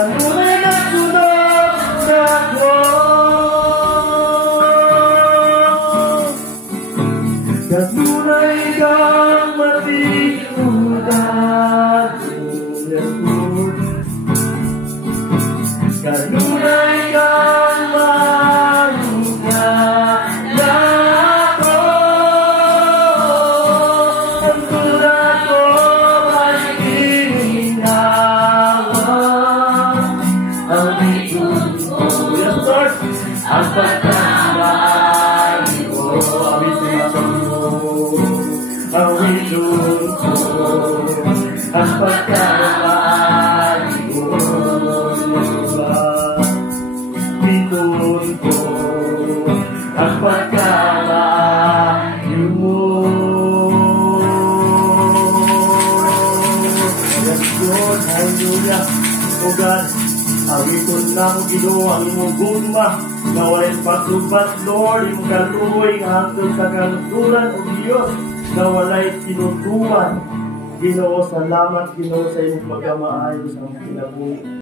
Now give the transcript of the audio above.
kanunay nagsunod sa ako. Kanunay kang matikutan, kanunay kang maruga na ako. Ang tulad ko ay gininawa, ang ikot ko, yes Lord, ang pagkakamali ko, ang ikot ko, ang pagkakamali ko, ikot ko, ang pagkakamali mo. Yes Lord, hallelujah. O God, awiton lang Ginoo ang imong gugma na walay pagsubat, Lord, imong kaluoy nga hangtod sa kaluturan o Diyos na walay tinutuan. Ginoo, salamat Ginoo sa imong pagkamaayo sa kinabuhi.